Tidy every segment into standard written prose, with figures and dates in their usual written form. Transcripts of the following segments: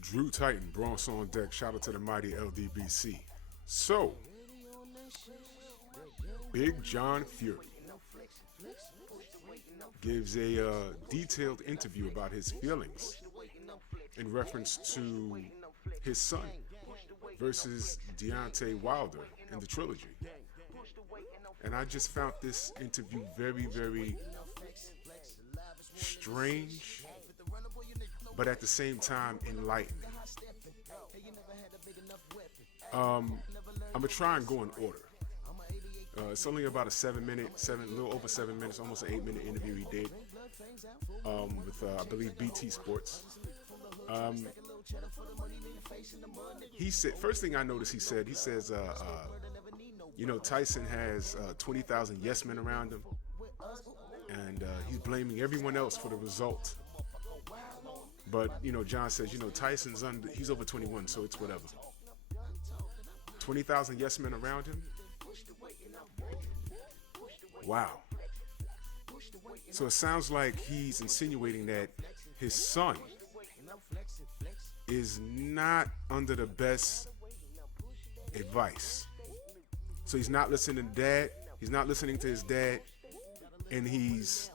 Drew Titan, Bronx on deck. Shout out to the mighty LDBC. So, Big John Fury gives a detailed interview about his feelings in reference to his son versus Deontay Wilder in the trilogy. And I just found this interview very, very strange, but at the same time enlightening. I'm gonna try and go in order. It's only about a a little over 7 minutes, almost an 8-minute interview he did with, I believe, BT Sports. He said, first thing I noticed, he says, Tyson has 20,000 yes men around him, and he's blaming everyone else for the result. But John says, Tyson's he's over 21, so it's whatever. 20,000 yes men around him. Wow. So it sounds like he's insinuating that his son is not under the best advice. So he's not listening to dad. He's not listening to his dad, and he's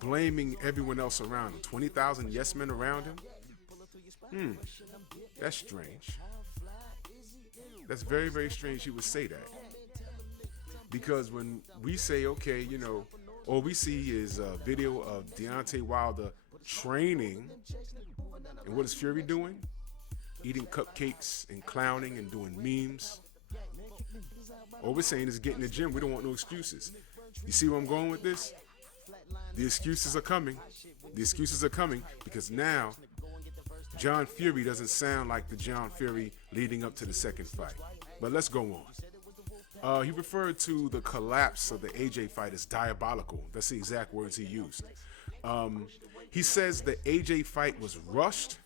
blaming everyone else around him. 20,000 yes men around him. That's strange. That's very, very strange he would say that. Because when we say, okay, all we see is a video of Deontay Wilder training, and what is Fury doing? Eating cupcakes and clowning and doing memes. All we're saying is get in the gym. We don't want no excuses. You see where I'm going with this? The excuses are coming. The excuses are coming because now John Fury doesn't sound like the John Fury leading up to the second fight. But let's go on. He referred to the collapse of the AJ fight as diabolical. That's the exact words he used. He says the AJ fight was rushed,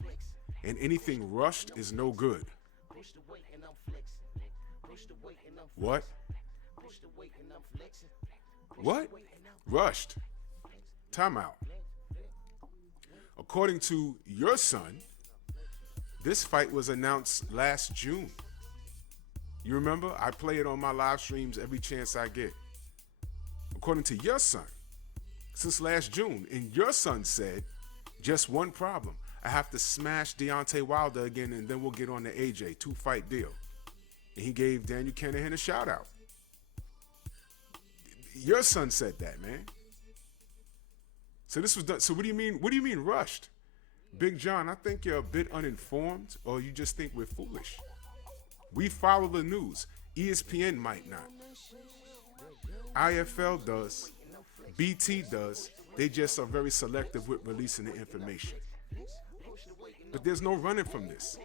and anything rushed is no good. What? What? Rushed. Timeout. According to your son, this fight was announced last June. You remember? I play it on my live streams every chance I get. According to your son, since last June, and your son said, just one problem. I have to smash Deontay Wilder again, and then we'll get on the AJ 2-fight deal. And he gave Daniel Kennedy a shout out. Your son said that, man. So this was done. So what do you mean? What do you mean rushed? Big John, I think you're a bit uninformed, or you just think we're foolish. We follow the news. ESPN might not. IFL does. BT does. They just are very selective with releasing the information. But there's no running from this.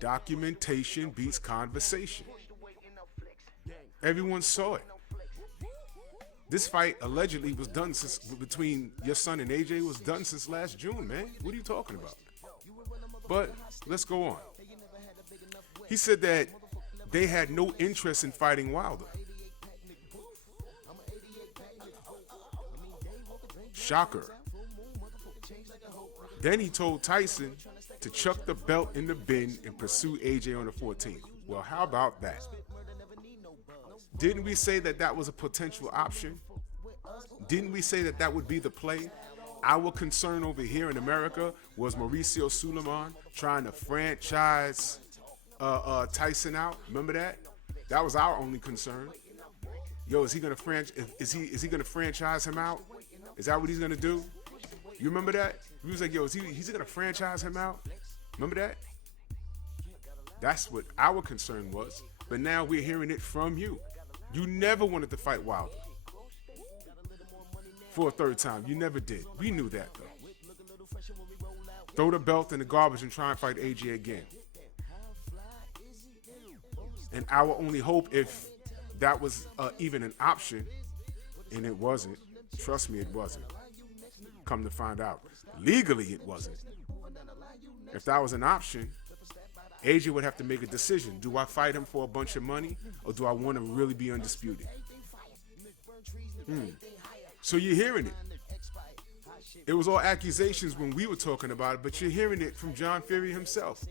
Documentation beats conversation. Everyone saw it. This fight allegedly was done since between your son and AJ was done since last June, man. What are you talking about? But let's go on. He said that they had no interest in fighting Wilder. Shocker. Then he told Tyson to chuck the belt in the bin and pursue AJ on the 14th. Well, how about that? Didn't we say that that was a potential option? Didn't we say that that would be the play? Our concern over here in America was Mauricio Suleiman trying to franchise Tyson out. Remember that? That was our only concern. Yo, is he gonna is he gonna franchise him out? Is that what he's gonna do? You remember that? He was like, yo, he's gonna franchise him out? Remember that? That's what our concern was. But now we're hearing it from you. You never wanted to fight Wilder for a third time. You never did. We knew that, though. Throw the belt in the garbage and try and fight AJ again. And our only hope, if that was even an option, and it wasn't, trust me, it wasn't. Come to find out, legally it wasn't. If that was an option, AJ would have to make a decision. Do I fight him for a bunch of money, or do I want to really be undisputed? So you're hearing it. It was all accusations when we were talking about it, but you're hearing it from John Fury himself.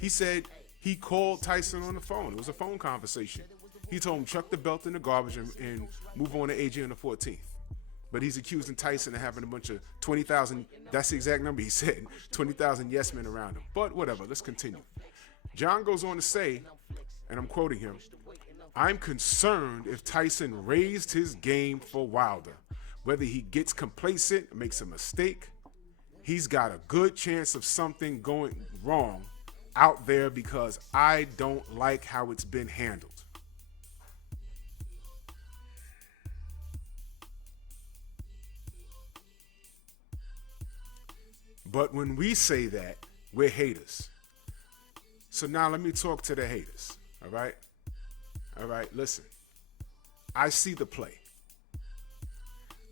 He said he called Tyson on the phone. It was a phone conversation. He told him chuck the belt in the garbage and move on to AJ on the 14th. But he's accusing Tyson of having a bunch of 20,000, that's the exact number he said, 20,000 yes men around him. But whatever, let's continue. John goes on to say, and I'm quoting him, I'm concerned if Tyson raised his game for Wilder. Whether he gets complacent, makes a mistake, he's got a good chance of something going wrong out there because I don't like how it's been handled. But when we say that, we're haters. So now let me talk to the haters, all right? All right, listen. I see the play.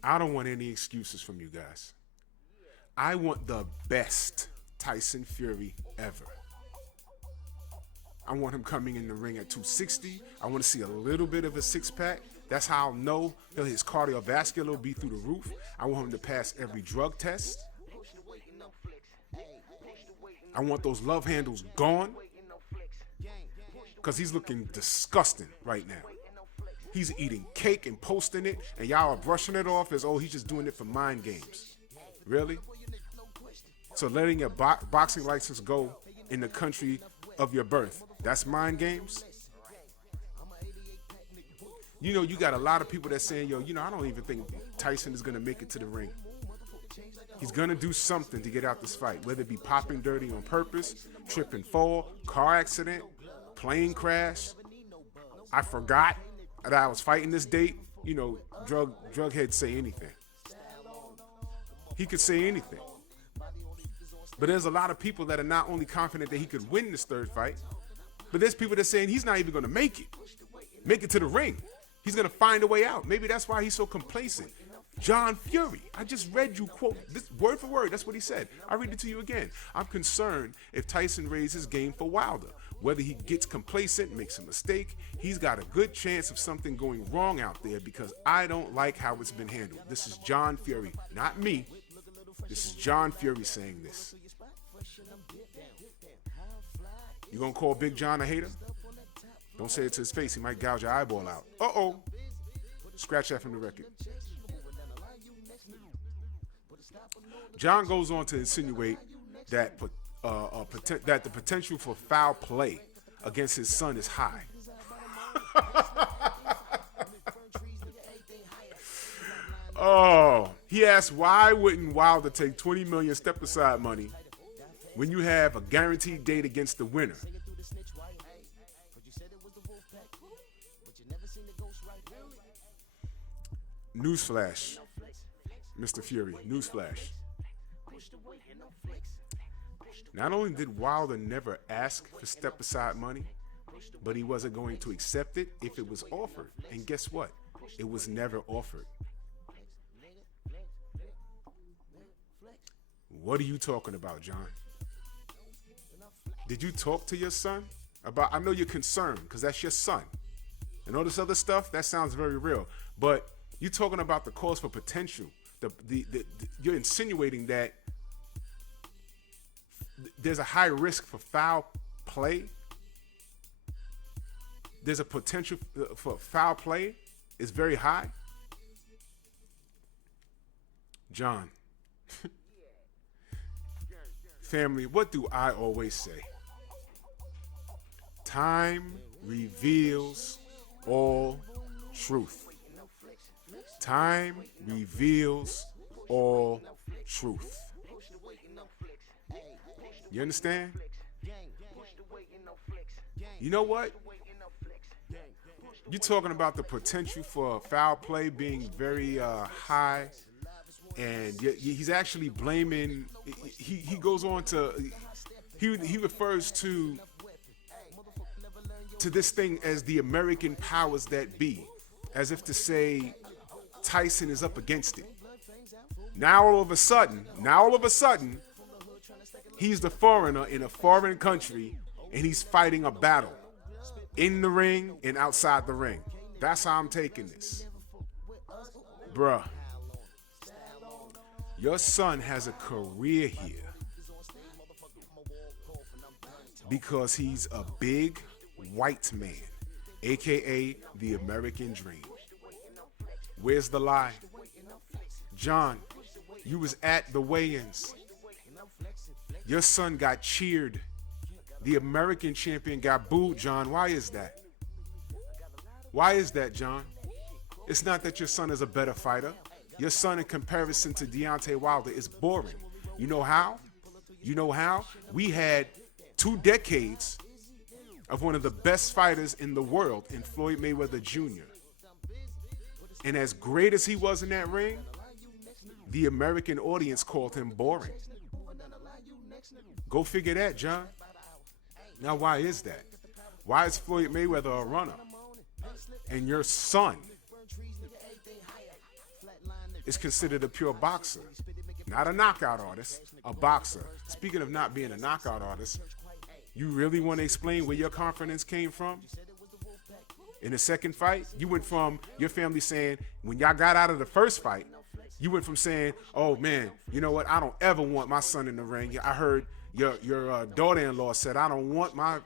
I don't want any excuses from you guys. I want the best Tyson Fury ever. I want him coming in the ring at 260. I want to see a little bit of a six-pack. That's how I'll know his cardiovascular will be through the roof. I want him to pass every drug test. I want those love handles gone because he's looking disgusting right now. He's eating cake and posting it, and y'all are brushing it off as, oh, he's just doing it for mind games. Really? So letting your boxing license go in the country of your birth, that's mind games? You know, you got a lot of people that saying, yo, I don't even think Tyson is going to make it to the ring. He's going to do something to get out this fight, whether it be popping dirty on purpose, trip and fall, car accident, plane crash. I forgot that I was fighting this date. Drug heads say anything. He could say anything. But there's a lot of people that are not only confident that he could win this third fight, but there's people that are saying he's not even going to make it to the ring. He's going to find a way out. Maybe that's why he's so complacent. John Fury, I just read you quote this word for word. That's what he said. I'll read it to you again. I'm concerned if Tyson raises his game for Wilder. Whether he gets complacent, makes a mistake, he's got a good chance of something going wrong out there because I don't like how it's been handled. This is John Fury, not me. This is John Fury saying this. You gonna call Big John a hater? Don't say it to his face. He might gouge your eyeball out. Uh-oh. Scratch that from the record. John goes on to insinuate that that the potential for foul play against his son is high. Oh, he asked, why wouldn't Wilder take $20 million step-aside money when you have a guaranteed date against the winner? Newsflash, Mr. Fury, newsflash. Not only did Wilder never ask for step-aside money, but he wasn't going to accept it if it was offered. And guess what? It was never offered. What are you talking about, John? Did you talk to your son about, I know you're concerned because that's your son. And all this other stuff, that sounds very real. But you're talking about the cause for potential. You're insinuating that there's a high risk for foul play. There's a potential for foul play is very high. John, family, what do I always say? Time reveals all truth. Time reveals all truth. You understand? You know what? You're talking about the potential for foul play being very high, and he's actually blaming. He goes on to he refers to this thing as the American powers that be, as if to say Tyson is up against it. Now all of a sudden, he's the foreigner in a foreign country, and he's fighting a battle in the ring and outside the ring. That's how I'm taking this. Bruh, Your son has a career here because he's a big white man, aka the American dream. Where's the lie? John, you was at the weigh-ins. Your son got cheered. The American champion got booed, John. Why is that? Why is that, John? It's not that your son is a better fighter. Your son, in comparison to Deontay Wilder, is boring. You know how? You know how? We had 2 decades of one of the best fighters in the world in Floyd Mayweather Jr. And as great as he was in that ring, the American audience called him boring. Go figure that, John. Now, why is that? Why is Floyd Mayweather a runner? And your son is considered a pure boxer, not a knockout artist, a boxer. Speaking of not being a knockout artist, you really want to explain where your confidence came from? In the second fight, you went from your family saying, when y'all got out of the first fight, you went from saying, oh man, you know what, I don't ever want my son in the ring. I heard your daughter-in-law said, I don't want my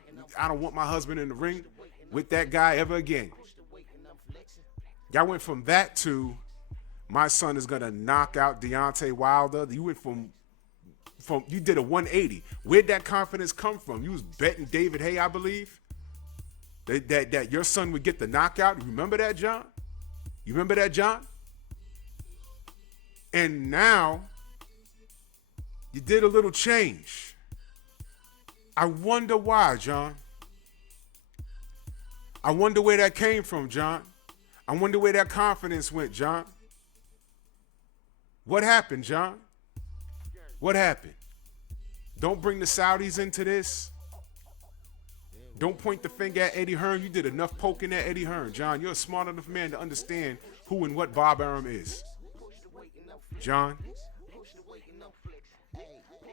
husband in the ring with that guy ever again. Y'all went from that to, my son is gonna knock out Deontay Wilder. You went from you did a 180. Where'd that confidence come from? You was betting David Hay, I believe, that your son would get the knockout. You remember that, John? You remember that, John? And now you did a little change. I wonder why, John. I wonder where that came from, John. I wonder where that confidence went, John. What happened, John? What happened? Don't bring the Saudis into this. Don't point the finger at Eddie Hearn. You did enough poking at Eddie Hearn, John. You're a smart enough man to understand who and what Bob Arum is. John,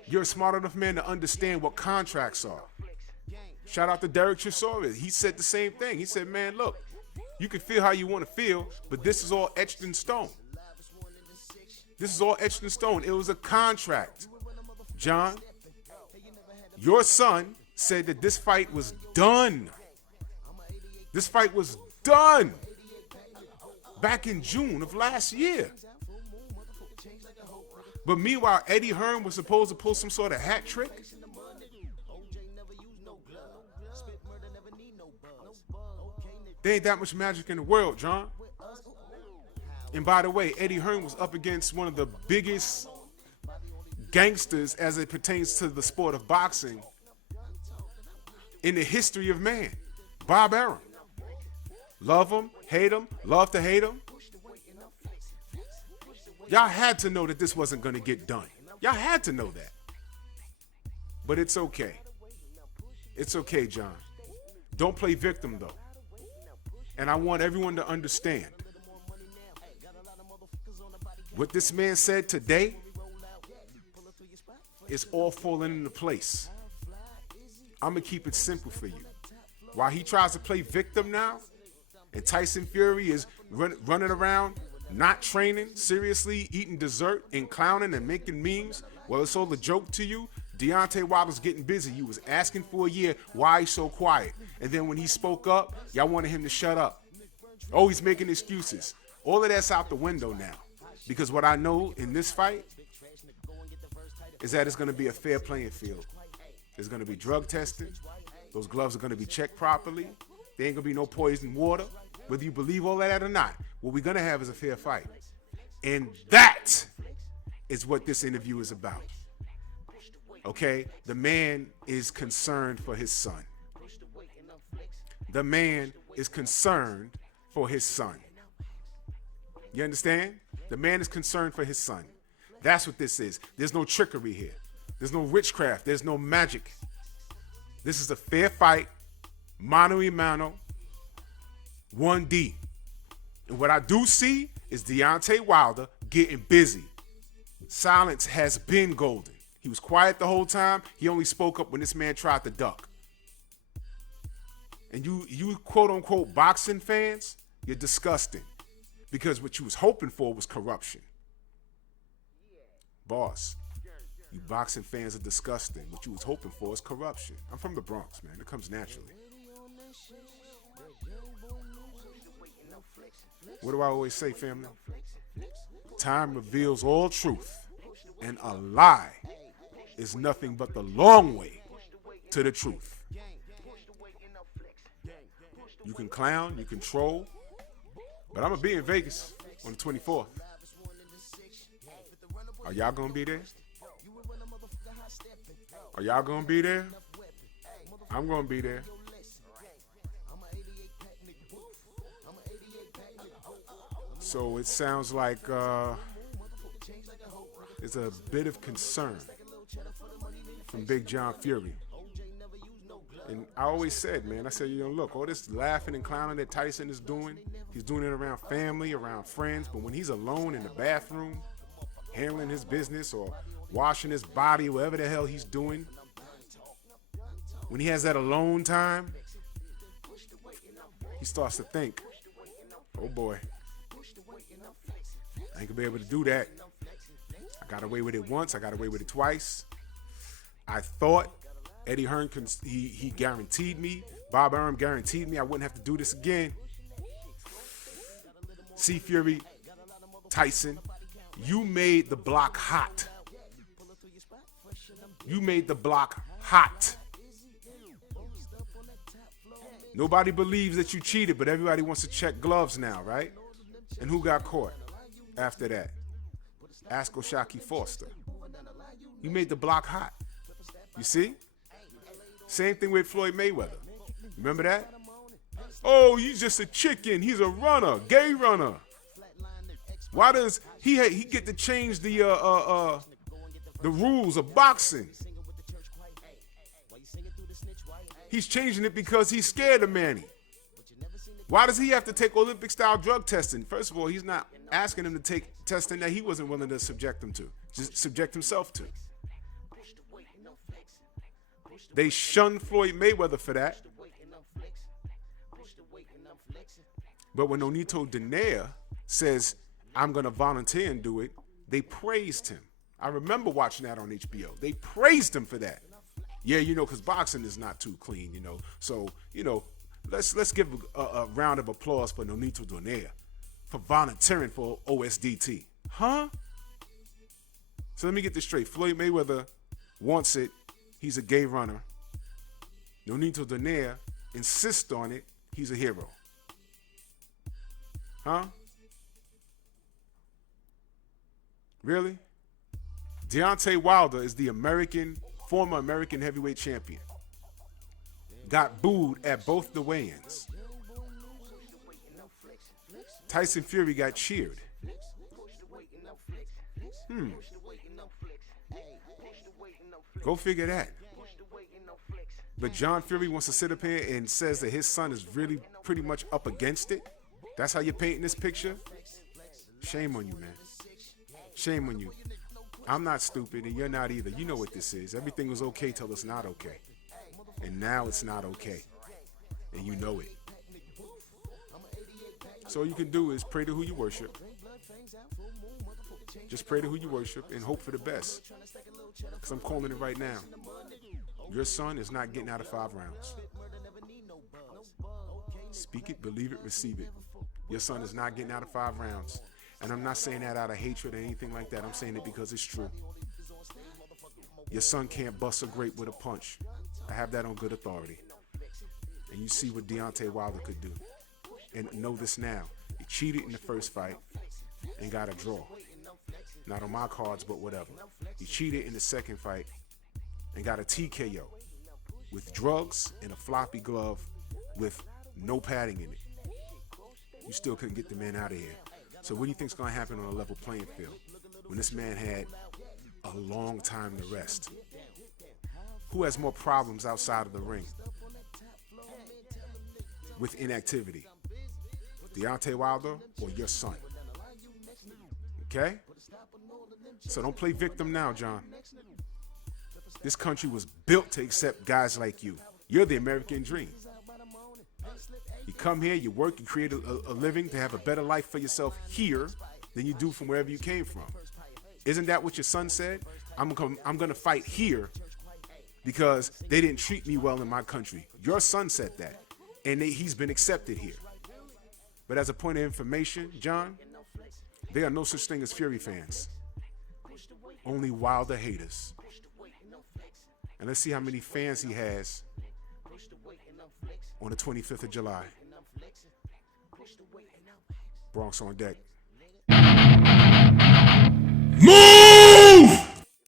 you're a smart enough man to understand what contracts are. Shout out to Derek Chisora. He said the same thing. He said, man, look, you can feel how you want to feel, but this is all etched in stone. This is all etched in stone. It was a contract. John, your son said that this fight was done. This fight was done back in June of last year. But meanwhile, Eddie Hearn was supposed to pull some sort of hat trick. There ain't that much magic in the world, John. And by the way, Eddie Hearn was up against one of the biggest gangsters as it pertains to the sport of boxing in the history of man, Bob Arum. Love him, hate him, love to hate him. Y'all had to know that this wasn't going to get done. Y'all had to know that. But it's okay. It's okay, John. Don't play victim, though. And I want everyone to understand. What this man said today is all falling into place. I'm going to keep it simple for you. While he tries to play victim now, and Tyson Fury is running around, not training, seriously eating dessert and clowning and making memes, well, it's all a joke to you. Deontay Wilder's getting busy. You was asking for a year, why he's so quiet? And then when he spoke up, y'all wanted him to shut up. Oh, he's making excuses. All of that's out the window now. Because what I know in this fight is that it's going to be a fair playing field. There's going to be drug testing. Those gloves are going to be checked properly. There ain't going to be no poison water. Whether you believe all of that or not, what we're going to have is a fair fight. And that is what this interview is about. Okay? The man is concerned for his son. The man is concerned for his son. You understand? The man is concerned for his son. That's what this is. There's no trickery here. There's no witchcraft. There's no magic. This is a fair fight, mano a mano, 1D. And what I do see is Deontay Wilder getting busy. Silence has been golden. He was quiet the whole time. He only spoke up when this man tried to duck. And you quote-unquote boxing fans, you're disgusting. Because what you was hoping for was corruption. Boss, you boxing fans are disgusting. What you was hoping for is corruption. I'm from the Bronx, man. It comes naturally. What do I always say, family? Time reveals all truth, and a lie is nothing but the long way to the truth. You can clown, you can troll, but I'm going to be in Vegas on the 24th. Are y'all going to be there? Are y'all going to be there? I'm going to be there. So it sounds like there's a bit of concern from Big John Fury. And I always said, man, I said, look, all this laughing and clowning that Tyson is doing, he's doing it around family, around friends, but when he's alone in the bathroom, handling his business or washing his body, whatever the hell he's doing, when he has that alone time, he starts to think, oh boy, I ain't gonna be able to do that. I got away with it once, I got away with it twice. I thought Eddie Hearn, he guaranteed me, Bob Arum guaranteed me I wouldn't have to do this again. C. Fury, Tyson, you made the block hot. You made the block hot. Nobody believes that you cheated, but everybody wants to check gloves now, right? And who got caught after that? Ask Oshaki Foster. You made the block hot. You see? Same thing with Floyd Mayweather. Remember that? Oh, he's just a chicken. He's a runner, gay runner. Why does he get to change the rules of boxing? He's changing it because he's scared of Manny. Why does he have to take Olympic-style drug testing? First of all, he's not asking him to take testing that he wasn't willing to subject himself to. They shunned Floyd Mayweather for that. But when Nonito Donaire says, I'm going to volunteer and do it, they praised him. I remember watching that on HBO. They praised him for that. Yeah, because boxing is not too clean, So, let's give a round of applause for Nonito Donaire for volunteering for OSDT. Huh? So let me get this straight. Floyd Mayweather wants it. He's a gay runner. Nonito Donaire insists on it. He's a hero. Huh? Really? Deontay Wilder is the former American heavyweight champion. Got booed at both the weigh-ins. Tyson Fury got cheered. Go figure that. But John Fury wants to sit up here and says that his son is really pretty much up against it. That's how you're painting this picture? Shame on you, man. Shame on you. I'm not stupid and you're not either. You know what this is. Everything was okay till it's not okay. And now it's not okay. And you know it. So all you can do is pray to who you worship. Just pray to who you worship and hope for the best. Because I'm calling it right now. Your son is not getting out of 5 rounds. Speak it, believe it, receive it. Your son is not getting out of 5 rounds. And I'm not saying that out of hatred or anything like that. I'm saying it because it's true. Your son can't bust a grape with a punch. I have that on good authority. And you see what Deontay Wilder could do. And know this now. He cheated in the first fight and got a draw. Not on my cards, but whatever. He cheated in the second fight and got a TKO with drugs and a floppy glove with no padding in it. You still couldn't get the man out of here. So what do you think's going to happen on a level playing field when this man had a long time to rest? Who has more problems outside of the ring with inactivity? Deontay Wilder or your son? Okay? So don't play victim now, John. This country was built to accept guys like you. You're the American dream. You come here, you work, you create a living to have a better life for yourself here than you do from wherever you came from. Isn't that what your son said? I'm gonna fight here because they didn't treat me well in my country. Your son said that, and he's been accepted here. But as a point of information, John, there are no such thing as Fury fans. Only Wilder haters. And let's see how many fans he has on the 25th of July. Bronx on deck. Move!